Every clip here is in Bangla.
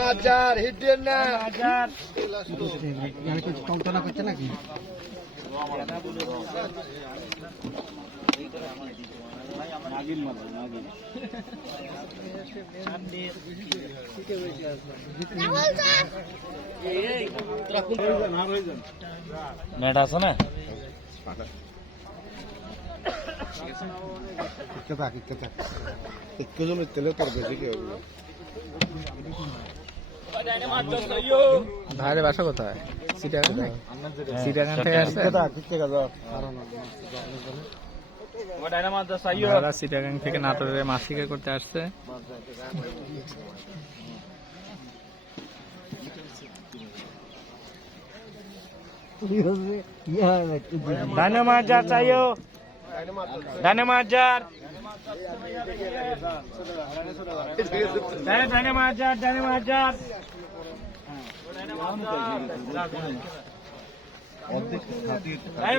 হাজার হিট দেন না টংটনা করছে নেট আছে না? তেলে তোর বেশি কি হবে? ভাইয়ের বাসা কোথায়? সিটাগাং? সিটাগাং থেকে আসছে ভাইরা সিটাগাং থেকে নাটোরের মাসিকে করতে আসছে। ডানে মাজার চাইও। ডানে মাজার। ডানে মাজার ডানে মাজার। এই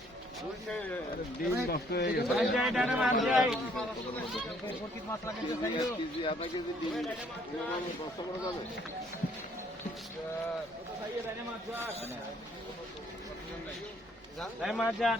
ডানে মাজার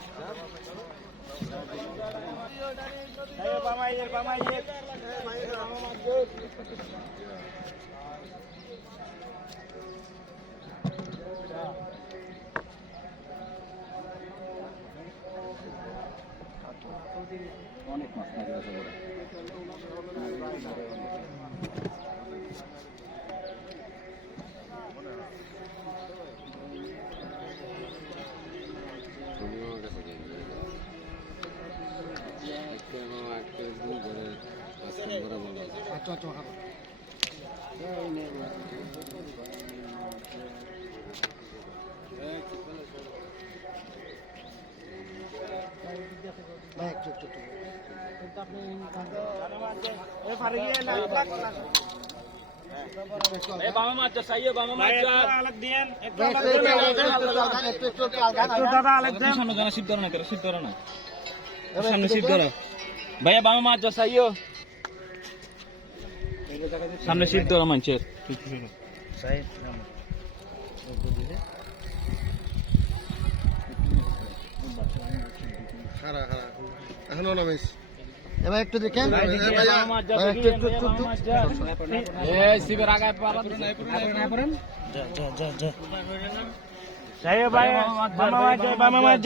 জানা শিব ধরো না করে শিব ধরো না সামনে শিব ধরো ভাইয়া বামা মাছ যা সাইও সামনে শিব ধরো এবার একটু দেখেন। মাছ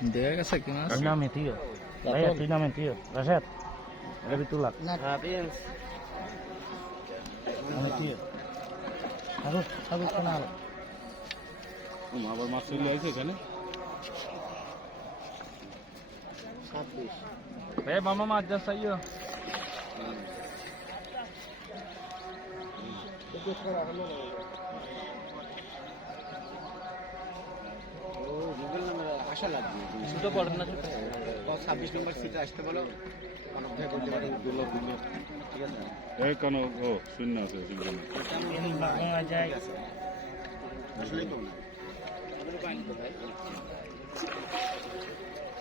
Dia kasih kenal. Tidak mentiyo. Saya tidak mentiyo. Raset. Lebih tulak. Habis. Mentiyo. Harus harus kenal. Mau apa maksudnya sih kan? আসছে এখানে Saya mama majak saya. আশা লাগবে Sudah pernah na ছাব্বিশ নম্বর সিটে আসতে বলো ও শূন্য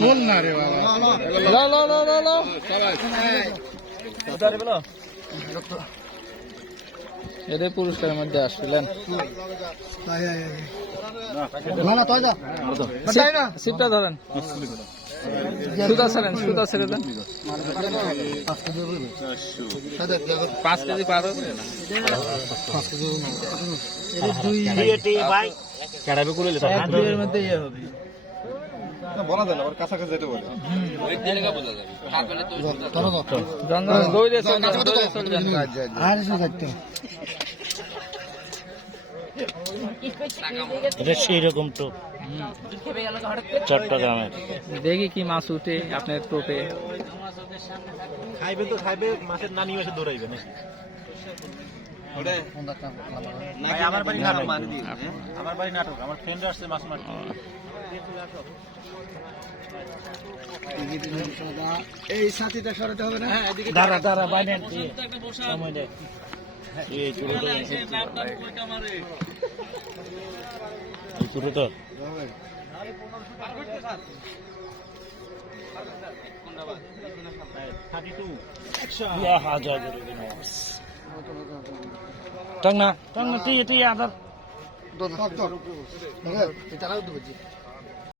বল না রে বাবা লো লো লো লো লো এদের পুরস্কারের মধ্যে আসছিলেন। সিপটা ধরেন। সুতা ছেড়েন সুতা ছেড়ে দেন। পাঁচ কেজি পার হবে না দুইয়ের মধ্যে ইয়ে হবে বলা যায় না ওর কাছাকাছি যেতে বলে জঙ্গল দৌড়ে চল যান, দৌড়ে চল যান। এটা সেই রকম তো চট্টগ্রামের। দেখি কি মাছ উঠে আপনার টোপে। খাইবে তো খাইবে মাছের নানি মাছে দৌড়াইবে নাকি? ভাই, আমার বাড়ি নাটক আমার বাড়ি নাটক আমার ফ্রেন্ড আসছে মাছ মারতে। এই সাথীটা সরাতে হবে না? দাঁড়া দাঁড়া। বাইরে সময় দে। এই ছোট তো এই ছোট তো টাং না টাক না তুই তুই আদার